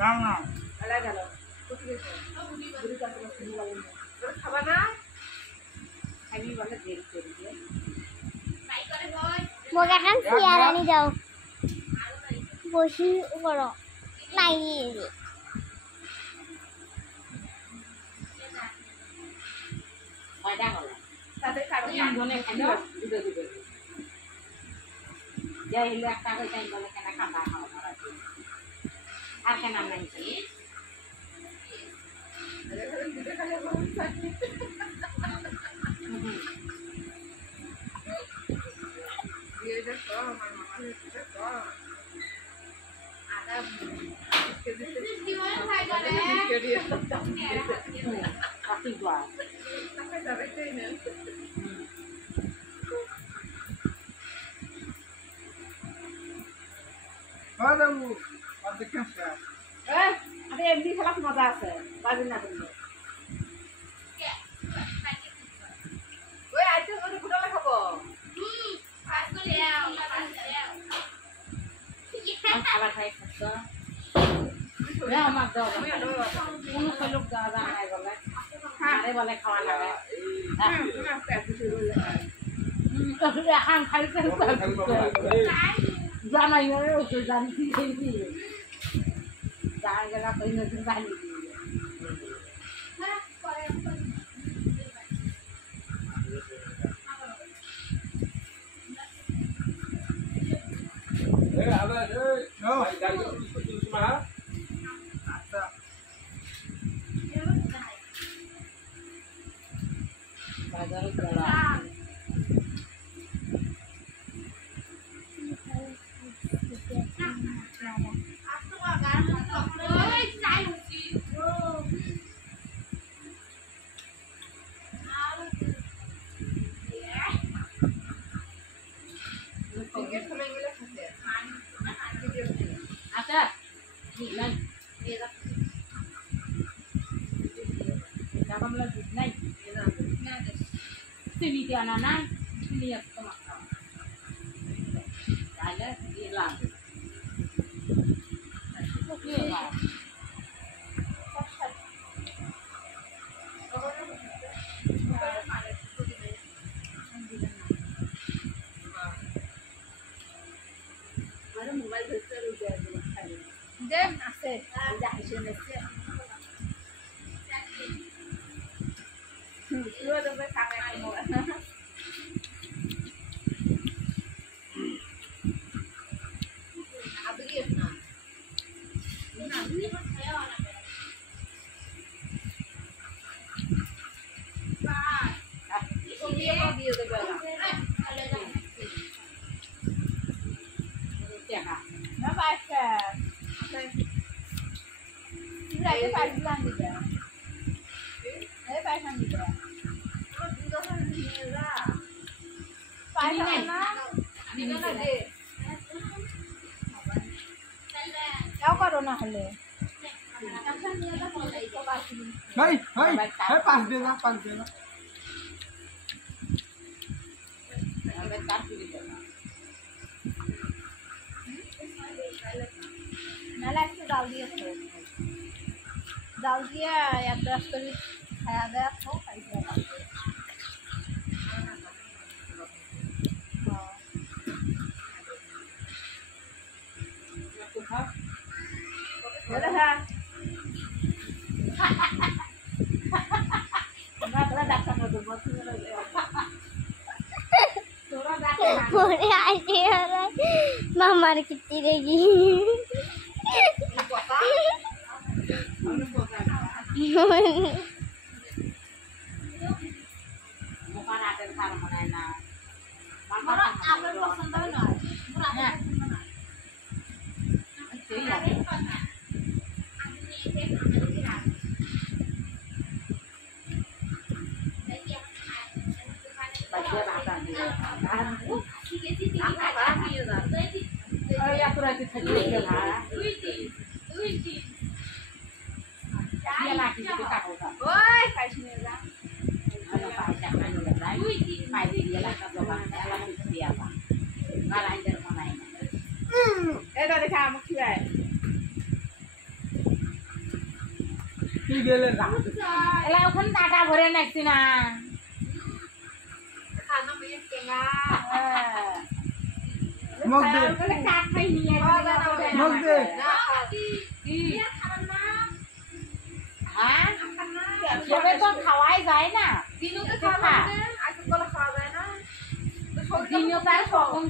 না না আলাই গেল কোথায় গেছে বুড়ি কাছে শুরু বলেন খাবা না আমি বলে দেরি করে দিয়ে বাই করে ভাই মোকে এখন চেয়ার আনি দাও বসি করো নাই ছয়টা হলো তাদের কারণে আন্দোলনে খাইলো দুটো দুটো যাই হলো একটা করে টাইম বলে কেন খাবা খাওয়া মারা আর কেন নাই এমনি খেলা মজা আছে বাজি না করলে ওই আইতে ওই ফুটালে খাবো খাবার খাই খাচ্ছ আমার দাও কোনো লোক দেওয়া যায় না বলে আরে বলে খাওয়া লাগে এখন খাইতে জানাই জানি জানা গেল নতুন জানি আচ্ছা ঠিক নাই আমরা ঠিক নাই চিনি আনা নাই চিনি তোমার তাহলে দিলাম মোবাইল ধরতে দেন আছে করো না হলে পাঁচ দে না নাহলে একটু ডাল দিয়েছে ডাল দিয়ে এক গ্লাস করে খাওয়া দেওয়া খাও খাইতে মামার কিতি রেগি এটা দেখা আমাকে কি গেলে না এলা ওখানে টাটা ভরে নাকছি না খানা মেয়ে কেনা মুখ দে বলে কাট খাই নিয়ে মুখ দে কি হ্যাঁ সেবে তো খাওয়াই যায় না দিনুকে খাওয়া আজকে বলে খাওয়া যায় না দিনও তার কখন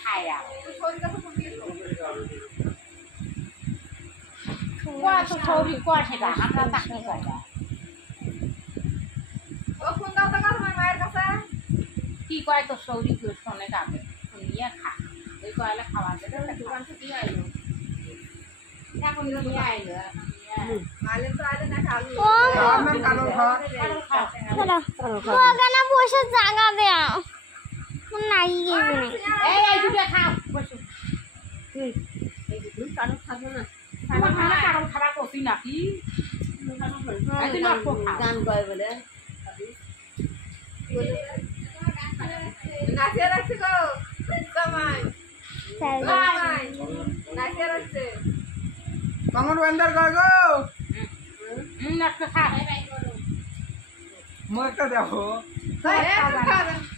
খায় আর শরীরটা তো কমিয়ে কোয়া তো ছবি কোয়া সেটা আমরা তাকে পাই ও ফোন দাও তো তোমার মায়ের কাছে কি কয় তো সৌরি শোনে কাকে নিয়ে খা ওই কয়লা খাওয়া যাবে দোকান থেকে আইলো এখন নিয়ে আইলো আলে তো আলে না কালু আমার কালো খাওয়া ওখানে বসে জাগা দেয়া নাই এই এই দুটো খাও বসো কালু খাবো না আমার খানা কারণ খারাপ করছি নাকি গান গায় বলে নাচিয়ে রাখছে গো কামাই কামাই নাচিয়ে রাখছে কমন বন্দর কর গো নাটক খা মুখটা দেখো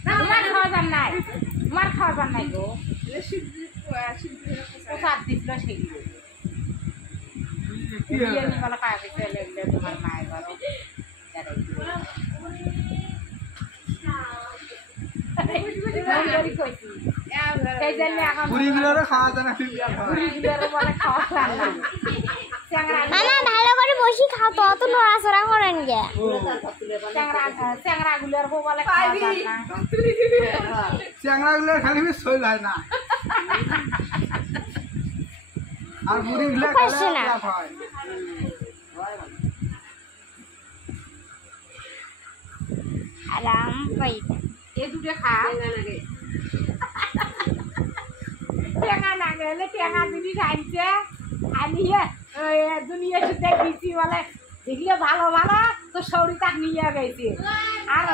তোমার খাওয়া যান নাই তোমার খাওয়া যান নাই গো প্রসাদ দিছিল সেগুলো কি হলো বলে কাকে চলে গেলে তোমার মায়ের বাবা এই জন্য এখন পুরিগুলোরও খাওয়া যায় না ফিল্টার খাওয়া বলে খাওয়া যান না মামা ভালো করে বসি খাও তো অত নড়াচড়া করেন গে চ্যাংরা গুলোর বলে খাওয়া যান না চ্যাংড়াগুলোর খালি সই হয় না আর মুড়িগুলো পারছে না। হয় আরাম পাইবে এই দুটো খা টেঙা না গেলে টেঙা জিনিস আনছে আনিয়ে দুনিয়া সুদ্ধা দিচ্ছি বলে দেখলে ভালো ভালো তো সৌরি তাক নিয়ে গেছে আর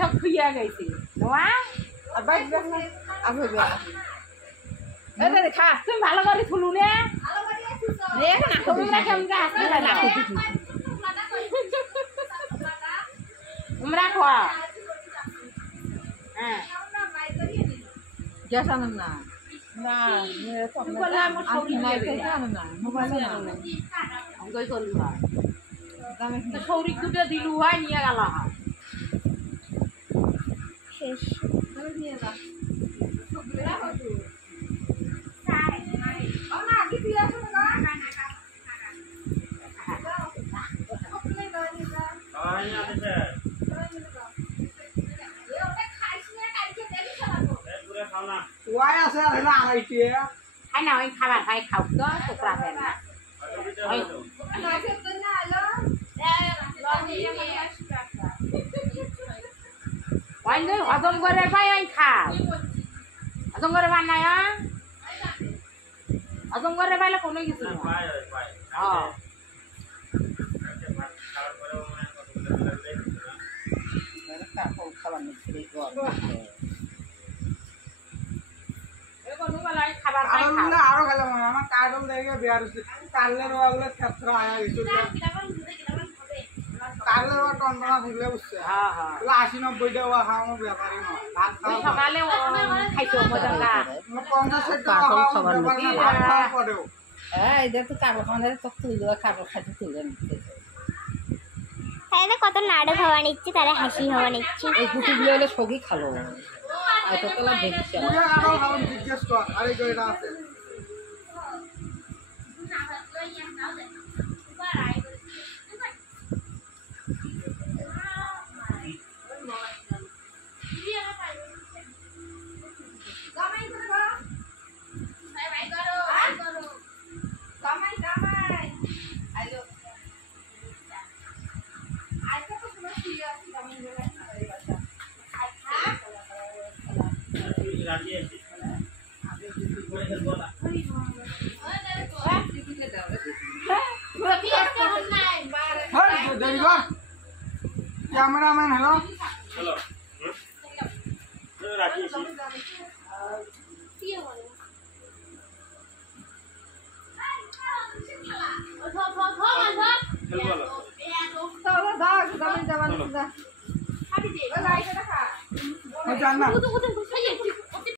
সব খুইয়া গেছে খা তুমি ভালো করে ফুলু নে তোমরা কেমন আসলে না তোমরা খোয়া হ্যাঁ জাসানো না না বলে আমার সৌরি নিয়ে গেছে না মোবাইলে না অঙ্কই করলু হয় তো সৌরি দুটো দিলু হয় নিয়ে গেল হয় শেষ ওয়াই আছে আর হলো আড়াইটে খাই না ওই খাবার খাই খাও তো তোকরা দেন না ওই ওই নই হজম করে পাই ওই খাও হজম করে বানায় হজম করে পাইলে কোনো কিছু না হ্যাঁ খাবার খাই কারণগুলো আরো খেলাম আমার কারণ দেখে বিয়ার কারলের ওগুলো ক্ষেত্র আয়া গেছিল কারলের ওয়া টনটনা থাকলে বুঝছে হ্যাঁ হ্যাঁ 80-90টা ওয়া খাওয়ানো ব্যাপারই নয় ভাত তুই খাওয়া সকালে খাইছো মজঙ্গা 50 টাকা খাওয়া ব্যাপার না ভাত খাওয়ার পরেও এটা তো কাগজ খাওয়া তো তুই কাগজ খাইতে তুলে নিতে তাহলে কত নাটক হওয়া নিচ্ছে তারা হাসি হওয়া নিচ্ছে এই কুটিগুলো হলে সগি খালো আর তো তোলা দেখিস পুরো আরো খাওয়ান জিজ্ঞেস কর আরে কয়টা আছে ক্যামেরাম্যান হ্যালো রাখিয়েছি চলো যাও যাবেন যাবেন যা জান না কোথায়